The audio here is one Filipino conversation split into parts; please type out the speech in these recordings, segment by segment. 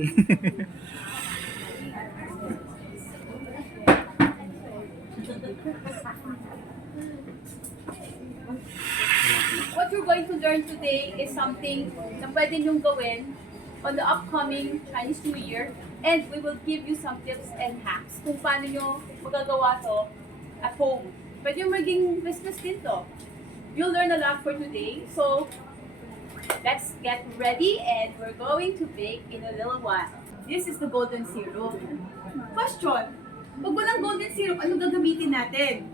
What you're going to learn today is something na pwede niyong gawin on the upcoming Chinese New Year, and we will give you some tips and hacks kung paano nyo magagawa to at home. Pwede yung maging business din to. You'll learn a lot for today, so let's get ready and we're going to bake in a little while. This is the golden syrup. Question, pag walang golden syrup, ano gagamitin natin?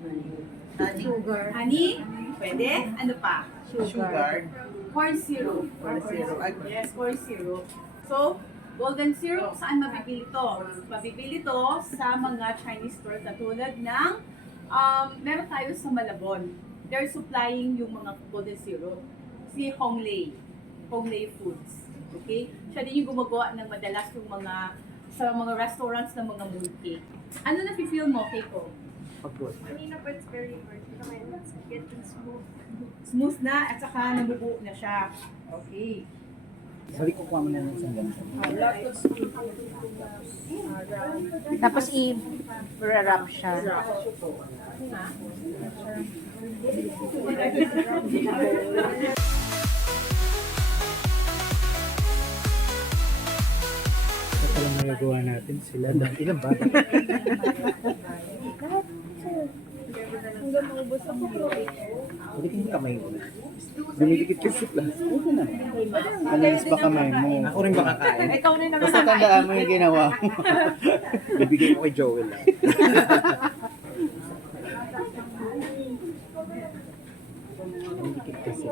Sugar. Honey? Pwede? Ano pa? Sugar. Corn syrup. Corn syrup. Yes, corn syrup. So, golden syrup, saan mabibili to? Mabibili to sa mga Chinese store katulad ng meron tayo sa Malabon. They're supplying yung mga golden syrup. Si Honglei Foods. Okay? Siya din yung gumagawa ng madalas yung sa mga restaurants ng mga mooncake. Ano na feel mo, Keiko? Pagod. Kanina pa it's very hard. It's getting smooth. Smooth na at saka nabubuo na siya. Okay. Sabi ko kuha mo na ng isang ganito. Tapos i-wrap siya. Ito pala magagawa natin sila. Ilan ba? Hanggang maubos ako. Hindi kayong kamay mo. Dumidikit kasi plus. Okay na. Malinis ba kamay mo? Ako rin ba kakain? Ikaw na naman. Basta tandaan mo yung ginawa mo. Bibigay ko kay Joel. Dumidikit kasi.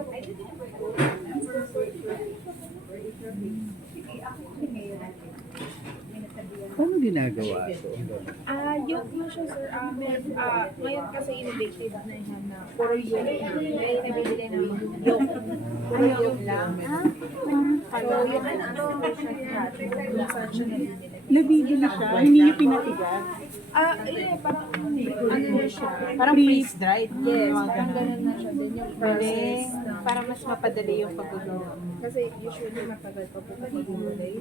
Paano ginagawa ito? Yolk mo siya, sir. Ngayon kasi innovative na yan na puro yolk na. May nabibili na yolk. Puro yolk lang. So, yung version natin, kung saan siya nabibili. Nabibili siya, hindi niya pinatigas. Parang ano na siya. Parang freeze-dried. Yes, parang ganun na siya. Then yung process na. Para mas mapadali yung paggagawa. Kasi usually matagal pa po pag-iulay.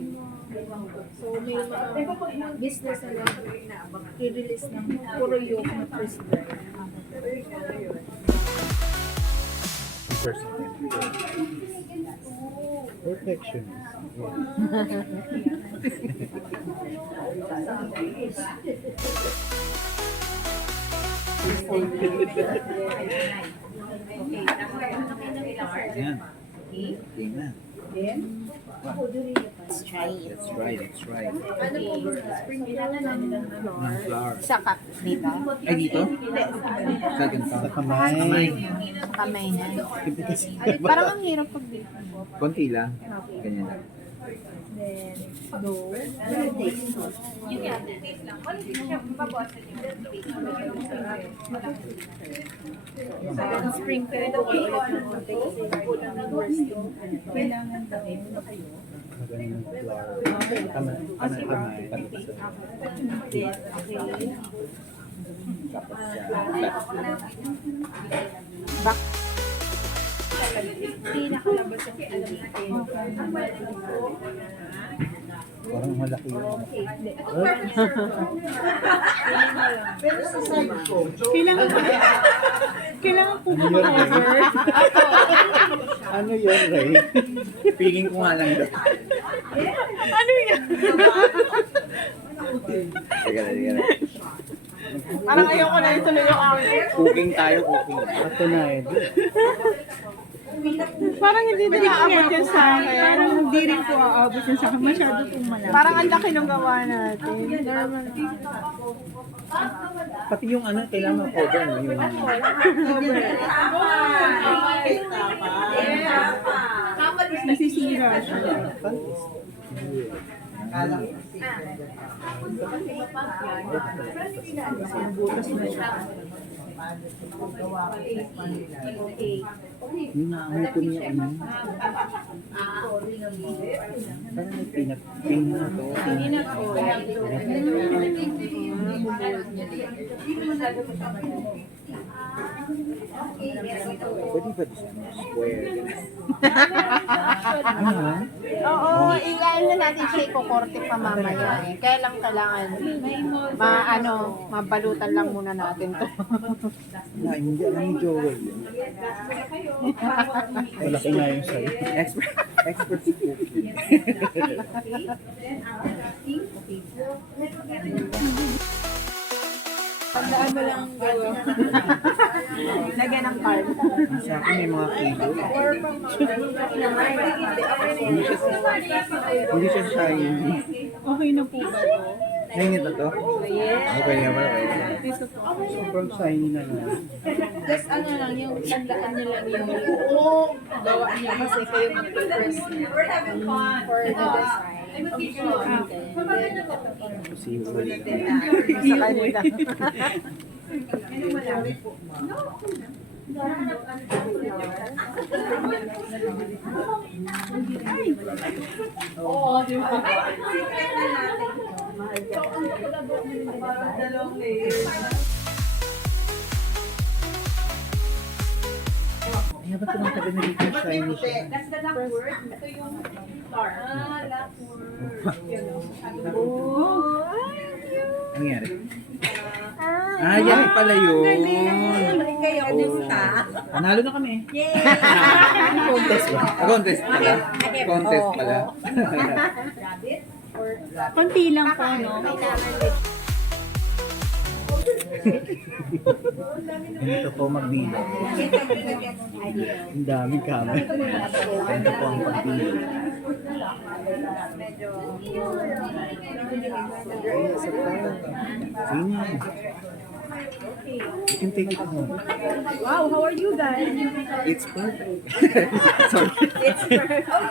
So may mga business na lang i-release ng puro yolk na first dry. Perfection. Yan. Okay na. Let's try it. That's right, that's right. Ano po, spring Ng flour. Sa cup dito. Ay, dito? Sa ganito. Sa kamay. Kamay na. Parang ang hirap pag Konti lang. Ganyan. Then, dough. Yun yan, taste lang. Ano din siya, babawasan yung Sprinkle po kayo ulit ng konti kasi kulang ng worst yung kailangan gawin. Magaling ng flour. Kamay. Tapos back. Hindi nakalabas yung alam natin. parang malaki yung Kailangan po ano yun, Ray? Ano yun, Ray? Feeling ko nga lang daw. Ano yan? Teka na. Parang ayoko na ituloy yung akin. Cooking tayo, cooking. Ito na eh. Parang hindi na aabot yan sa akin. Parang hindi rin po aabot yun sa akin. Masyado pong malaki. Parang ang laki ng gawa natin. Normal. Pati yung ano, kailangan cover mo yung... Nasisira siya. Yung naamoy ko niya ano. Parang may peanut to. Peanut oil. Pwede ba di ano, square? Ano? Oo, i-ano na natin siya, ikukorte pa mamaya eh. Kaya lang kailangan, mabalutan lang muna natin to. Hindi alam ni Joel. Malaki nga yung sa'yo. Expert si cooking. Tandaan mo lang ang gawa. Lagyan ng card. Sa akin may mga cable. Or pang Hindi siya shiny. Okay na po ba to? Nangingit na to? Okay nga ba? Ito po. Sobrang shiny na lang. just ano lang, yung tandaan niyo lang yung gawa niyo kasi kayo mag-press for the design. Kasi Sa kanila. Kaya ba tumatagay na dito yung shiny siya? That's the lock word. Ito yung star. Lock word. Ano nangyari? Yan pala yun. Kayo, Panalo na kami. Contest ba? Contest pala. Contest pala. Konti lang po, no? Ito po magbilang. Ang daming camera. Ito po ang pagbilang. Sige. You can take it home. Wow, how are you guys? It's perfect. Sorry.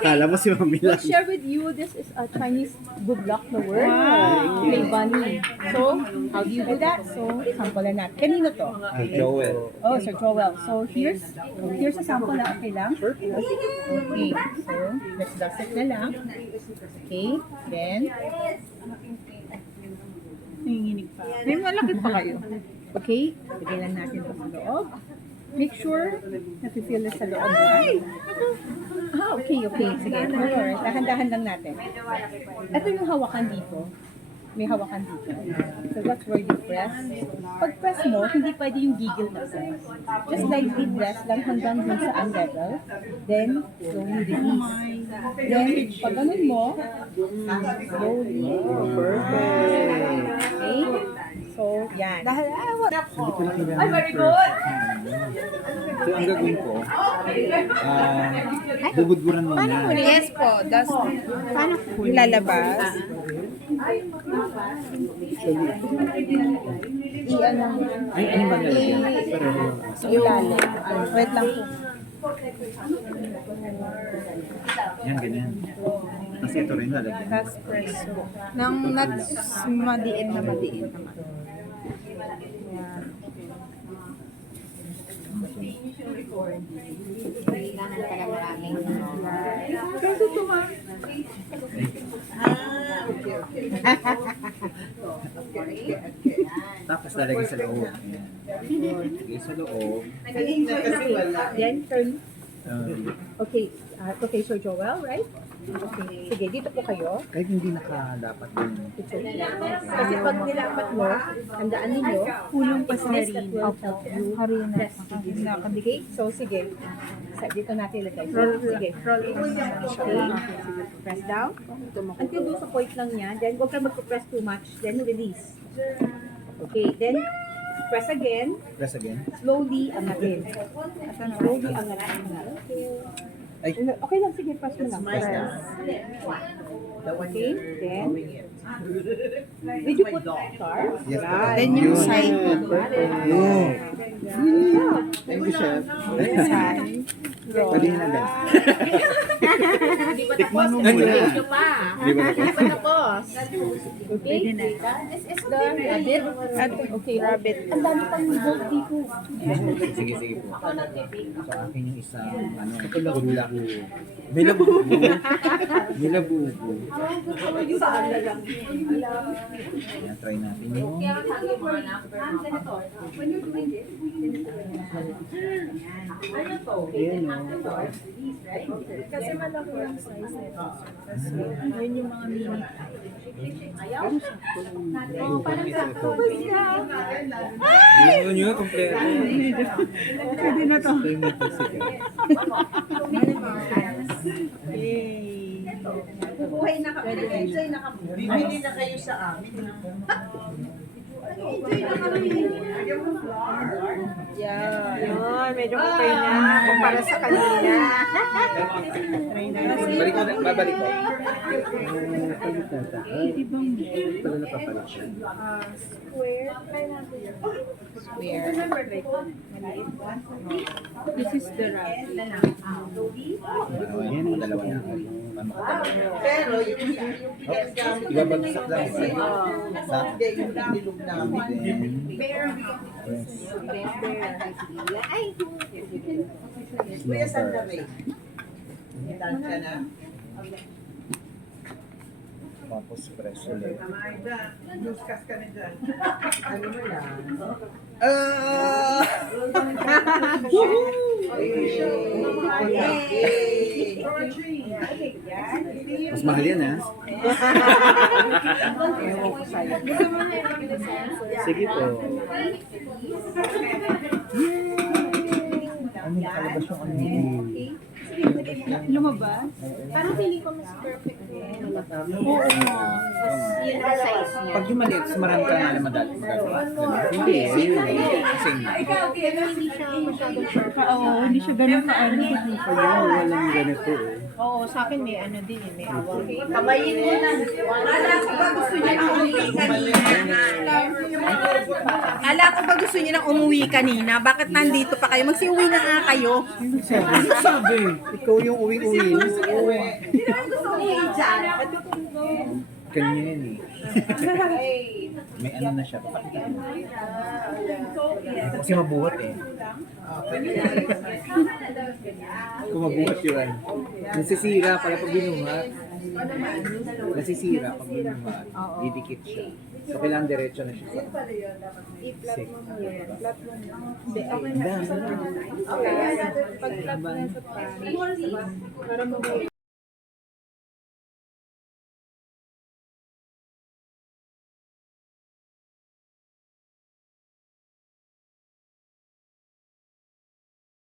Kala mo si Mami lang. Share with you, this is a Chinese good luck na word. Play bunny. So, how do you do that? So, sample na natin. Kanino to? Joel. Oh, Sir Joel. So, here's a sample na okay lang. Okay. So, let's dust it na lang. Okay. Then, nanginginig pa. May malaki pa kayo. Okay. Lagyan lang natin ito sa loob. Make sure na feel na sa loob. Okay. Sige. Alright. Dahan-dahan lang natin. Ito yung hawakan dito. May hawakan dito. So that's where you press. Pag press mo, hindi pwede yung gigil na press. Just lightly press lang hanggang dun sa ang level. Then, slowly release. Then, pag ganun mo, slowly. Perfect. Okay? So, yan. Hindi ko na kailangan. Ay, very good. So, ang gagawin ko, bubudburan mo na. Yes po, that's paano lalabas? I-ano mo. Ay, ano ba nalagyan? Pareho. Sa ilalim. Wait lang po. Yan, ganyan. Kasi ito rin lalagyan. Tapos press mo. Nang not madiin naman. Yan. Tapos lalagyan sa loob. Yan. Lagay sa loob. Then, turn. Okay. Okay, Sir Joel, right? Okay. Sige, dito po kayo. Kahit hindi nakadapat din. It's okay. Kasi pag nilapat mo, tandaan ninyo, Kulong pa it's sa this rin. that will help you press. Okay? So, sige. Dito natin ilagay. Sige. Roll in. Okay. Press down. Until doon sa point lang niya. Then, huwag kang mag-press too much. Then, release. Okay. Then, press again. Press again. Slowly angatin. Slowly angatin. Ay. Okay lang. Sige, press mo lang. Press na. Okay. Then, did you put star? Yes. Then yung side. Oh. Thank you, Chef. Pwede na lang. Tikman mo muna. Di ba Tapos, okay, this is the rabbit. Okay, rabbit. Ang dami pang gold dito. Sige po. Sa akin yung isang, good luck. May labubo. May labubo. Ayan, try natin yung... Kaya sabi mo na, ganito. When you're doing this, ano to? Ayan o. Kasi malaki yung size nito. Kasi yun yung mga mini. Ayaw. Oo, parang sakto. Yun yun, kompleto. Pwede na to. Try natin sige. Yay! Buhay na kami. Enjoy na kami. Bibili na kayo sa amin. Enjoy na kami. Yeah. Yun, medyo okay na. Kumpara sa kanina. Try natin. Balik ko na, babalik ko. Palit nata. Ay, pala napapalit siya. Square. Try natin. Square. This is the wrap. Ayan ang dalawa na. Pero yung gamit Ibabagsak lang. Sa hindi yung nilog namin. Kuya, saan na rin? Ilan ka na? Tapos press ulit. Discuss ka na dyan. Ano mo yan? Ah! Mas mahal yan ha? Sige po. Ano nakalabas yung ano? Lumabas? Parang feeling ko mas perfect din. Oo nga. Yun ang size niya. Pag yung maliit, mas marami ka na madali magagawa. Hindi, yun. Same. Pero hindi siya masyadong perfect. Oo, hindi siya ganun ka-ano. Kaya walang ganito eh. Oo, sa akin may ano din eh, may awang. Kamayin mo na. Ala ko ba gusto niya na umuwi kanina? Ala ko ba gusto niyo nang umuwi kanina? Bakit nandito pa kayo? Magsiuwi na nga kayo. Ano sabi? Ikaw yung uwi-uwi. Hindi naman gusto umuwi dyan. Kanya yan eh. May ano na siya. Papakita mo. Kasi mabuhat eh. Kung mabuhat yun. Nasisira pala pag binuhat. Nasisira pag binuhat. Didikit siya. So kailangan diretso na siya. I-flat mo mo yan. Flat mo na. Ang dami. Okay. Pag flat mo na sa pan, para mo